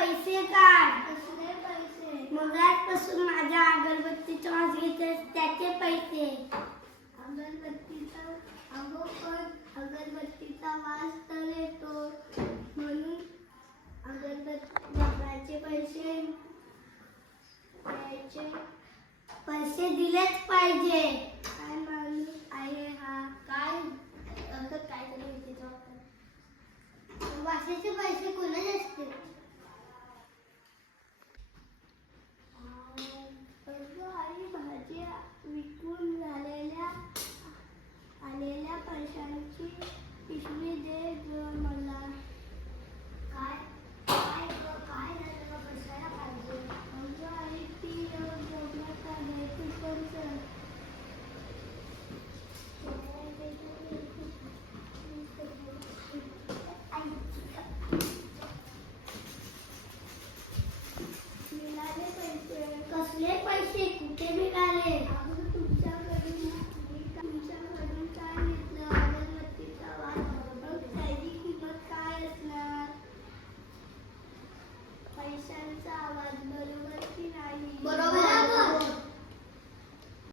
काढ कसले पैसे. मग आजपासून माझ्या अगरबत्तीचा वास घेतेस त्याचे पैसे. अगरबत्तीचा अगो पण अगरबत्तीचा वास तर येतो. म्हणून अगरबत्ती वापरायचे पैसे. पैसे दिलेच पाहिजे. ആവേശാൽ സാവാൻ